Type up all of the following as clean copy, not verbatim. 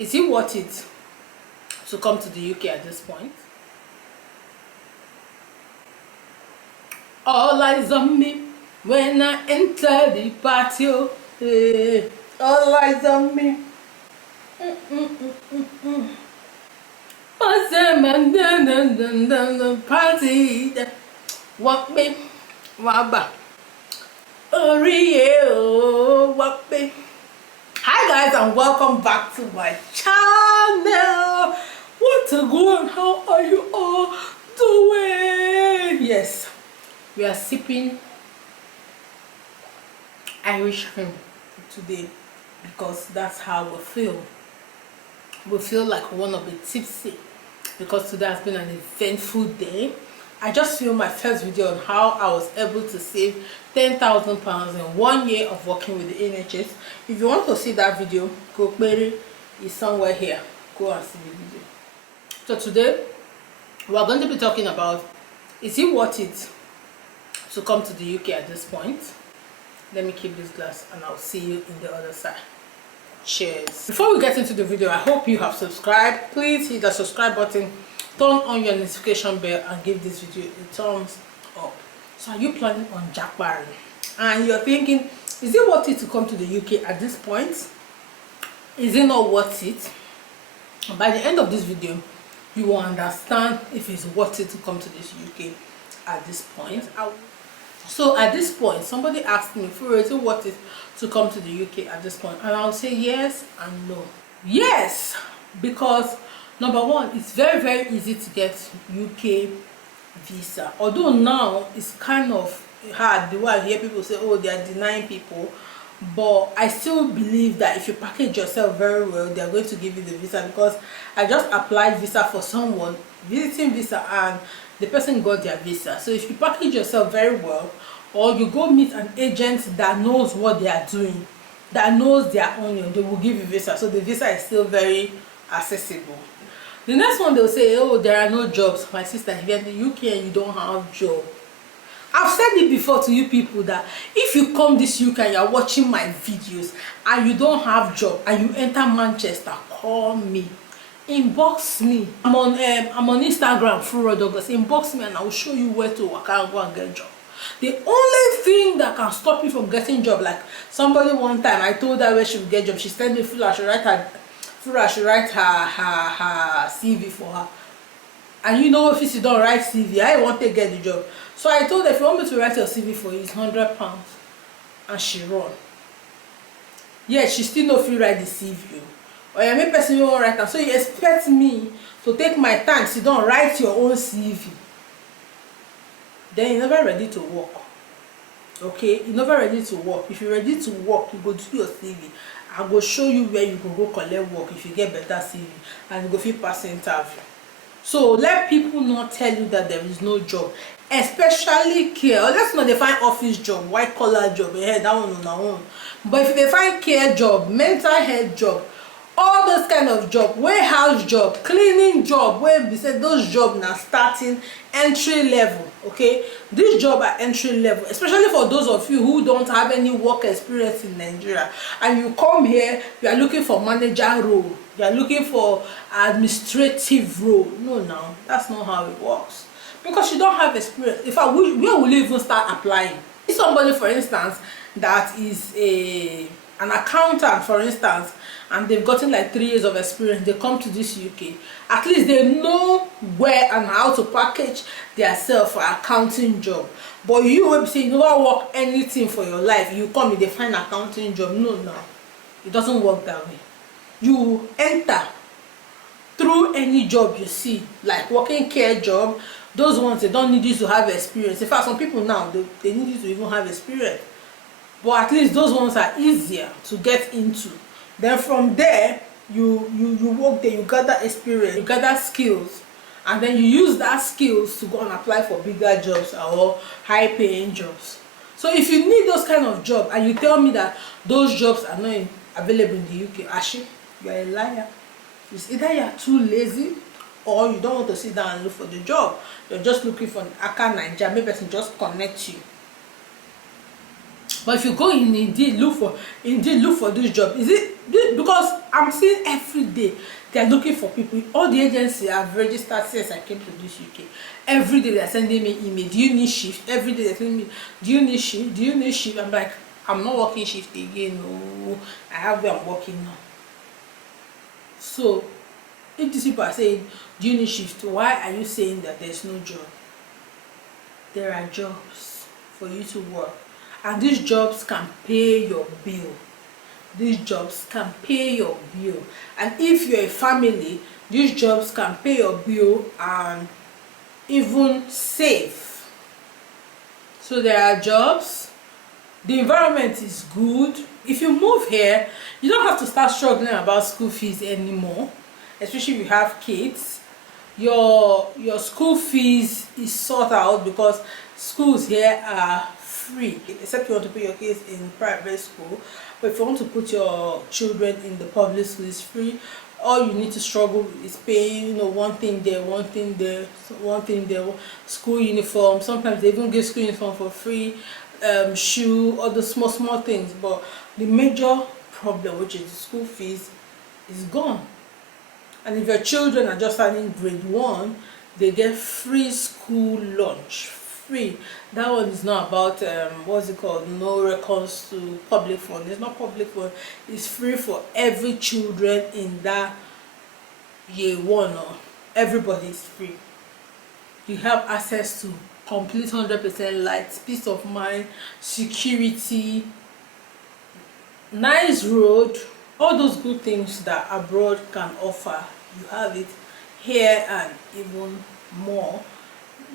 Is it worth it to come to the UK at this point? All eyes on me when I enter the patio. All eyes on me. Party. Walk me, waba. Walk me. Hi guys, and welcome back to my channel. What's going on? How are you all doing? Yes, we are sipping Irish cream today because that's how we feel. We feel like we want to be tipsy because today has been an eventful day. I just filmed my first video on how I was able to save £10,000 in 1 year of working with the NHS. If you want to see that video, go Mary is somewhere here. Go and see the video. So today we are going to be talking about, is it worth it to come to the UK at this point? Let me keep this glass and I'll see you in the other side. Cheers. Before we get into the video, I hope you have subscribed. Please hit the subscribe button, turn on your notification bell, and give this video a thumbs up. So are you planning on jackbarring and you're thinking, is it worth it to come to the UK at this point? Is it not worth it? By the end of this video you will understand if it's worth it to come to this UK at this point. So at this point, somebody asked me, is it worth it to come to the UK at this point? And I'll say yes and no. Yes, because number one, it's very easy to get UK visa. Although now it's kind of hard. The way I hear people say, oh, they are denying people. But I still believe that if you package yourself very well, they are going to give you the visa, because I just applied visa for someone, visiting visa, and the person got their visa. So if you package yourself very well, or you go meet an agent that knows what they are doing, that knows their onion, they will give you visa. So the visa is still very accessible. The next one, they'll say, oh, there are no jobs. My sister, if you're in the UK and you don't have job. I've said it before to you people that if you come this UK and you're watching my videos and you don't have job and you enter Manchester, call me, inbox me. I'm on Instagram, Furo Douglas. Inbox me and I will show you where to work and go and get job. The only thing that can stop you from getting job, like somebody one time, I told her where she would get job. She said me, Furo, I should write her CV for her. And you know, if you don't write CV, I want to get the job. So I told her, if you want me to write your CV for you, it's £100. And she run. Yeah, she still know if you write the CV. Or you make person you won't write. So you expect me to take my time, so you don't write your own CV. Then you're never ready to work. Okay, you're never ready to work. If you're ready to work, you go do your CV. I go show you where you go collect work if you get better CV, and you go fit pass interview. So let people not tell you that there is no job, especially care. Let's not define office job, white collar job, that one on our own. But if they find care job, mental health job, all those kind of job, warehouse job, cleaning job, where we say those jobs now starting entry level. Okay, this job are entry level, especially for those of you who don't have any work experience in Nigeria and you come here, you are looking for manager role, you are looking for administrative role. No, that's not how it works, because you don't have experience. In fact, where will you even start applying? If somebody, for instance, that is an accountant, for instance, and they've gotten like 3 years of experience, they come to this UK, at least they know where and how to package themselves for accounting job. But you will say you don't work anything for your life, you come, they find accounting job. No, it doesn't work that way. You enter through any job you see, like working care job. Those ones, they don't need you to have experience. In fact, some people now, they need you to even have experience. But at least those ones are easier to get into. Then from there, you work there, you gather experience, you gather skills, and then you use that skills to go and apply for bigger jobs or high paying jobs. So if you need those kind of jobs and you tell me that those jobs are not available in the UK, actually, you are a liar. It's either you are too lazy or you don't want to sit down and look for the job. You're just looking for an Nigeria, maybe person just connect you. But if you go in Indeed, look for this job. Is it because I'm seeing every day they are looking for people. All the agencies I've registered since I came to this UK. Every day they are sending me email. Do you need shift? Every day they're telling me, do you need shift? Do you need shift? I'm like, I'm not working shift again. No, I have where I'm working now. So if these people are saying, do you need shift? Why are you saying that there's no job? There are jobs for you to work, and these jobs can pay your bill. These jobs can pay your bill, and if you're a family, these jobs can pay your bill and even save. So there are jobs. The environment is good. If you move here, you don't have to start struggling about school fees anymore, especially if you have kids. Your school fees is sorted out because schools here are free, except you want to put your kids in private school. But if you want to put your children in the public school, it's free. All you need to struggle with is paying, one thing there, one thing there, one thing there. School uniform. Sometimes they even give school uniform for free. Shoe, all the small things. But the major problem, which is the school fees, is gone. And if your children are just starting grade 1, they get free school lunch. Free. That one is not about what's it called, no recourse to public fund. It's not public fund. It's free for every children in that year 1. Or everybody is free. You have access to complete 100% light, peace of mind, security, nice road, all those good things that abroad can offer. You have it here and even more.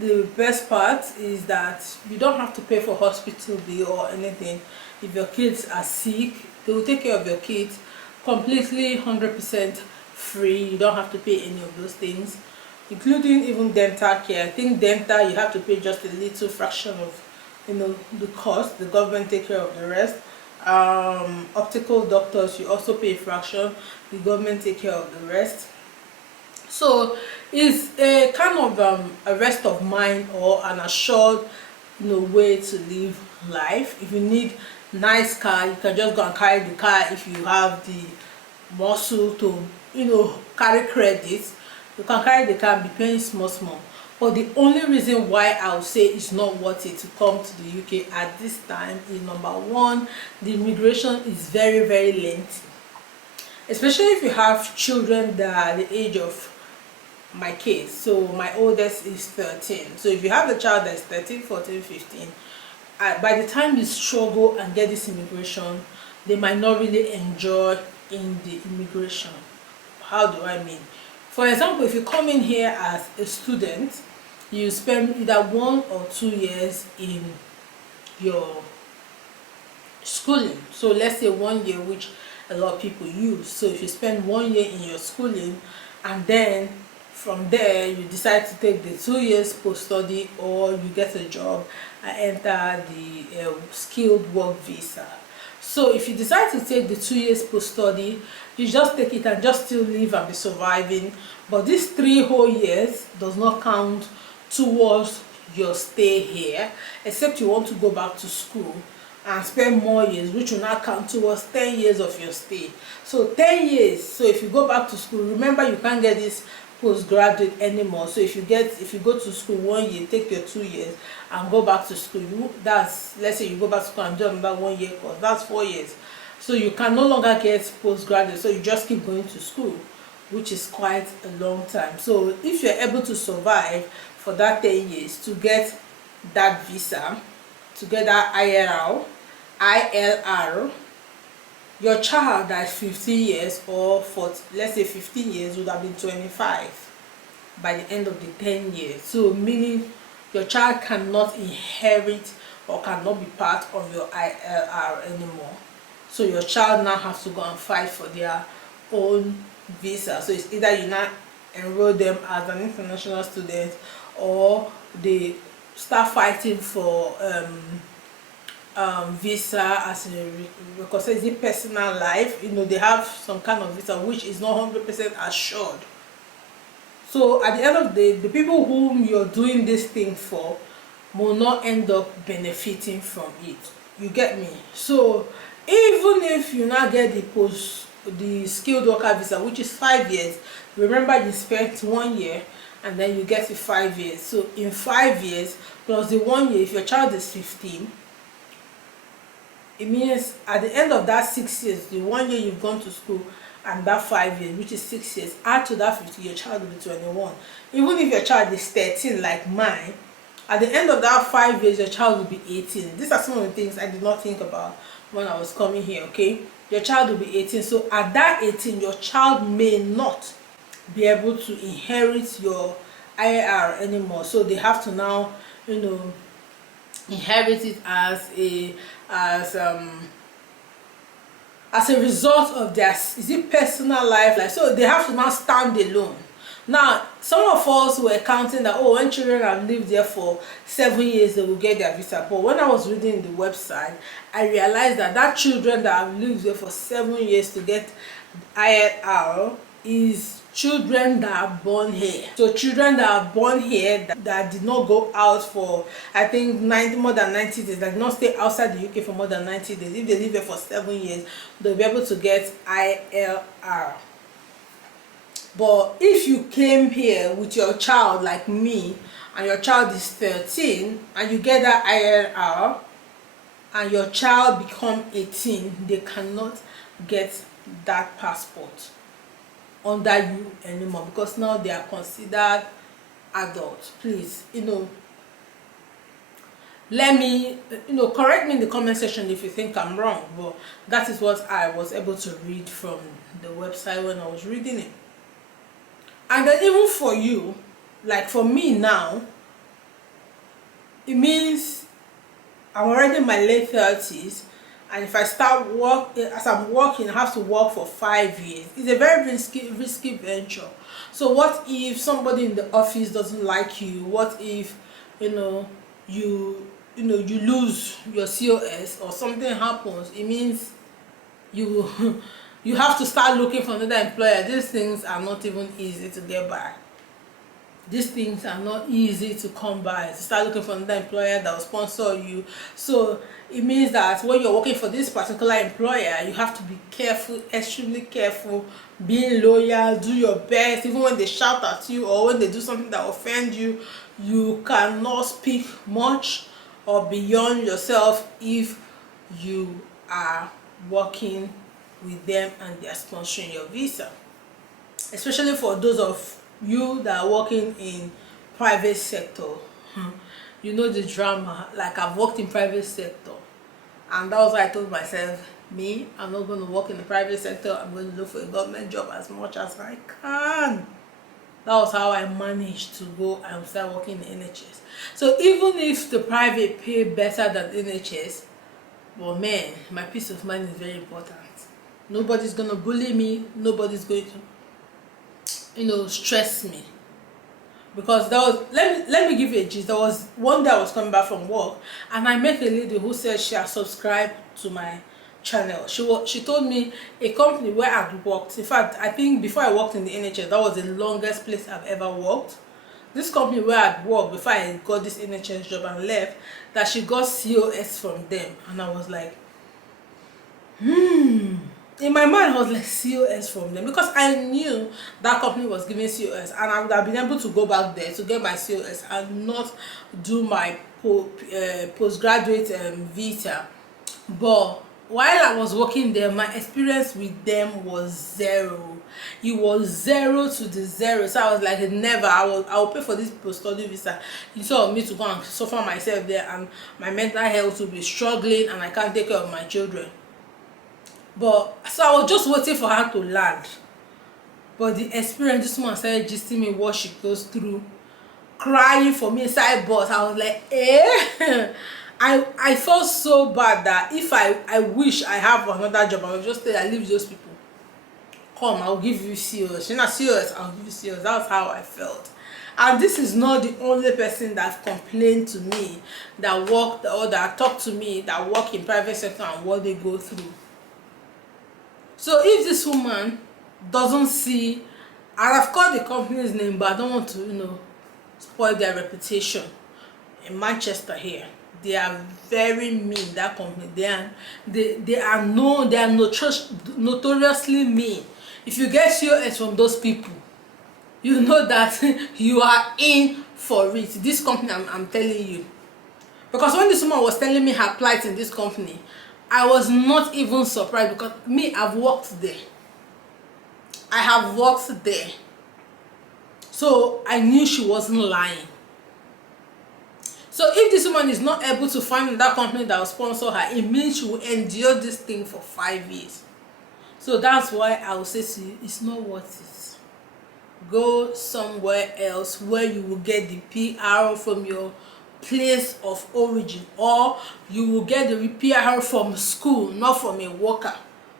The best part is that you don't have to pay for hospital bill or anything. If your kids are sick, they will take care of your kids completely 100% free. You don't have to pay any of those things, including even dental care. I think dental, you have to pay just a little fraction of the cost. The government take care of the rest. Optical doctors, you also pay a fraction. The government take care of the rest. So it's a kind of a rest of mind or an assured way to live life. If you need nice car, you can just go and carry the car. If you have the muscle to carry credit, you can carry the car and be paying small. But the only reason why I would say it's not worth it to come to the UK at this time is, number one, the immigration is very, very lengthy. Especially if you have children that are the age of my kids. So my oldest is 13. So if you have a child that is 13, 14, 15, by the time you struggle and get this immigration, they might not really enjoy in the immigration. How do I mean? For example, if you come in here as a student, you spend either 1 or 2 years in your schooling. So let's say 1 year, which a lot of people use. So if you spend 1 year in your schooling, and then from there you decide to take the 2 years post-study, or you get a job and enter the skilled work visa. So if you decide to take the 2 years post-study, you just take it and just still live and be surviving. But these 3 whole years does not count towards your stay here, except you want to go back to school and spend more years, which will not count towards 10 years of your stay. So 10 years. So if you go back to school, remember you can't get this postgraduate anymore. So if you go to school 1 year, take your 2 years and go back to school, let's say you go back to school and do another 1 year course, that's 4 years. So you can no longer get postgraduate, so you just keep going to school, which is quite a long time. So if you're able to survive for that 10 years to get that visa, to get that ILR, your child that is 15 years or let's say 15 years would have been 25 by the end of the 10 years. So meaning your child cannot inherit or cannot be part of your ILR anymore. So your child now has to go and fight for their own visa. So it's either you now enroll them as an international student, or they start fighting for visa as because it's a personal life. They have some kind of visa which is not 100% assured. So at the end of the day, the people whom you're doing this thing for will not end up benefiting from it. You get me? So even if you now get the skilled worker visa, which is 5 years, remember you spent 1 year and then you get it 5 years. So in 5 years plus the 1 year, if your child is 15, it means at the end of that 6 years, the 1 year you've gone to school and that 5 years, which is 6 years, add to that 50, your child will be 21. Even if your child is 13 like mine, at the end of that 5 years, your child will be 18. These are some of the things I did not think about when I was coming here, okay? Your child will be 18. So at that 18, your child may not be able to inherit your IR anymore. So they have to now, inherit it as a result of their personal life. Like, so they have to now stand alone. Now, some of us were counting that, oh, when children have lived there for 7 years, they will get their visa. But when I was reading the website, I realized that children that have lived there for 7 years to get ILR is children that are born here. So children that are born here that did not go out for, I think, more than 90 days, that did not stay outside the UK for more than 90 days. If they live here for 7 years, they'll be able to get ILR. But if you came here with your child like me, and your child is 13, and you get that ILR, and your child become 18, they cannot get that passport under you anymore, because now they are considered adults. Please, let me, correct me in the comment section if you think I'm wrong, but that is what I was able to read from the website when I was reading it. And then even for you, like for me now, it means I'm already in my late 30s, and if I start work, as I'm working, I have to work for 5 years. It's a very risky venture. So what if somebody in the office doesn't like you? What if you lose your COS or something happens? It means you you have to start looking for another employer. These things are not even easy to get by. These things are not easy to come by. To start looking for another employer that will sponsor you. So it means that when you're working for this particular employer, you have to be careful, extremely careful, being loyal, do your best. Even when they shout at you or when they do something that offends you, you cannot speak much or beyond yourself if you are working with them and they are sponsoring your visa. Especially for those of you that are working in private sector. You know the drama. Like, I've worked in private sector, and that was why I told myself, I'm not going to work in the private sector. I'm going to look for a government job as much as I can. That was how I managed to go and start working in the NHS. So even if the private pay better than NHS, but man, my peace of mind is very important. Nobody's going to bully me. Nobody's going to stress me. Because there was, let me give you a gist. There was one day I was coming back from work, and I met a lady who said she had subscribed to my channel. She told me a company where I'd worked. In fact, I think before I worked in the NHS, that was the longest place I've ever worked. This company where I'd worked before I got this NHS job and left, that she got COS from them. And I was like, in my mind, I was like, COS from them, because I knew that company was giving COS, and I would have been able to go back there to get my COS and not do my postgraduate visa. But while I was working there, my experience with them was zero. It was 0 to the 0. So I was like, never. I will pay for this post-study visa instead of me to go and suffer myself there, and my mental health will be struggling, and I can't take care of my children. But so I was just waiting for her to land. But the experience, this woman started gisting me what she goes through, crying for me inside bus. I was like, I felt so bad that if I wish I have another job, I would just say, I leave those people. Come, I'll give you COS. You're not serious, I'll give you COS. That's how I felt. And this is not the only person that complained to me, that worked or that talked to me, that work in private sector and what they go through. So if this woman doesn't see, and I've called the company's name, but I don't want to, spoil their reputation in Manchester here. They are very mean, that company. They are known, they are notoriously mean. If you get COS from those people, you know that you are in for it. This company, I'm telling you. Because when this woman was telling me her plight in this company, I was not even surprised, because me, I've worked there. I have worked there. So I knew she wasn't lying. So if this woman is not able to find that company that will sponsor her, it means she will endure this thing for 5 years. So that's why I will say to you, it's not worth it. Go somewhere else where you will get the PR from your place of origin, or you will get the PR from school, not from a worker.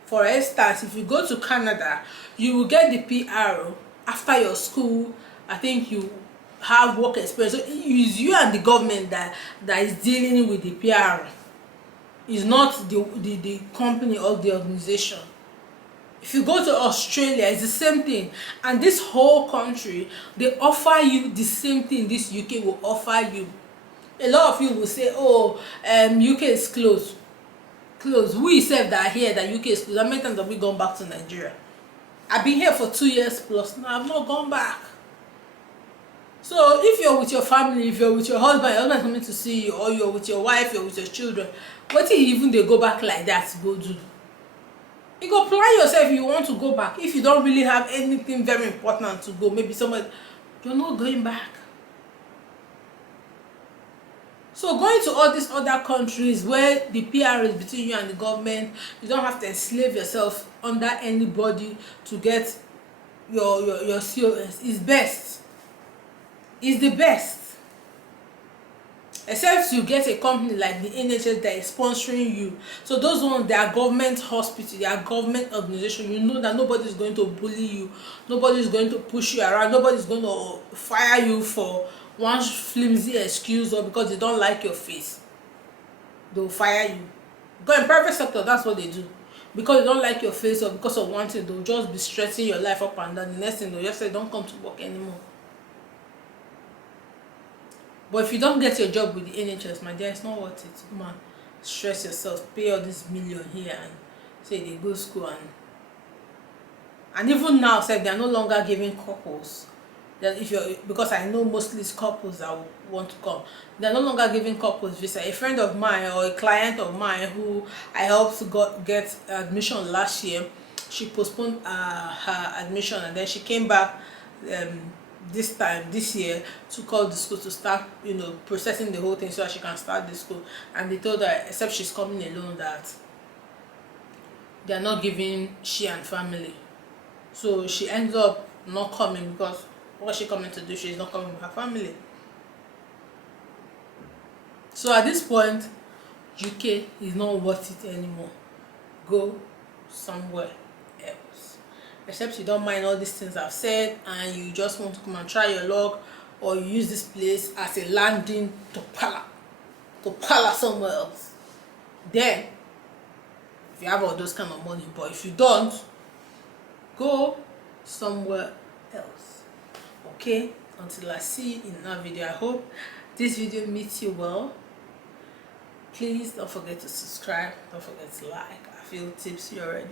For instance, if you go to Canada, you will get the PR after your school. I think you have work experience. So it's you and the government that is dealing with the PR. It's not the company or the organization. If you go to Australia, it's the same thing. And this whole country, they offer you the same thing this UK will offer you. A lot of you will say, oh, UK is closed. Closed. We said that here, that UK is closed. How many times have we gone back to Nigeria? I've been here for 2 years plus. Now I've not gone back. So if you're with your family, if you're with your husband is coming to see you, or you're with your wife, you're with your children, what if even they go back like that to go do? You go plan yourself if you want to go back. If you don't really have anything very important to go, maybe somewhere, you're not going back. So going to all these other countries where the PR is between you and the government, you don't have to enslave yourself under anybody to get your COS, is best. Is the best. Except you get a company like the NHS that is sponsoring you. So those ones, they are government hospital, they are government organization. You know that nobody is going to bully you, nobody is going to push you around, nobody is going to fire you for one flimsy excuse or because they don't like your face. They will fire you. Because in private sector, that's what they do. Because they don't like your face or because of one thing, they'll just be stressing your life up and down. The next thing, they'll just say, don't come to work anymore. But if you don't get your job with the NHS, my dear, it's not worth it. Come on, stress yourself, pay all this million here and say they go to school, and even now, say they are no longer giving couples. That if you're, because I know mostly it's couples that want to come, they're no longer giving couples visa. A friend of mine or a client of mine who I helped get admission last year, she postponed her admission, and then she came back this year to call the school to start, processing the whole thing so that she can start the school. And they told her, except she's coming alone, that they are not giving she and family. So she ends up not coming, because what's she coming to do? She's not coming with her family. So at this point, UK is not worth it anymore. Go somewhere else. Except you don't mind all these things I've said and you just want to come and try your luck, or you use this place as a landing to pala somewhere else. Then, if you have all those kind of money, but if you don't, go somewhere else. Okay, until I see you in another video. I hope this video meets you well. Please don't forget to subscribe, don't forget to like. I feel tipsy already.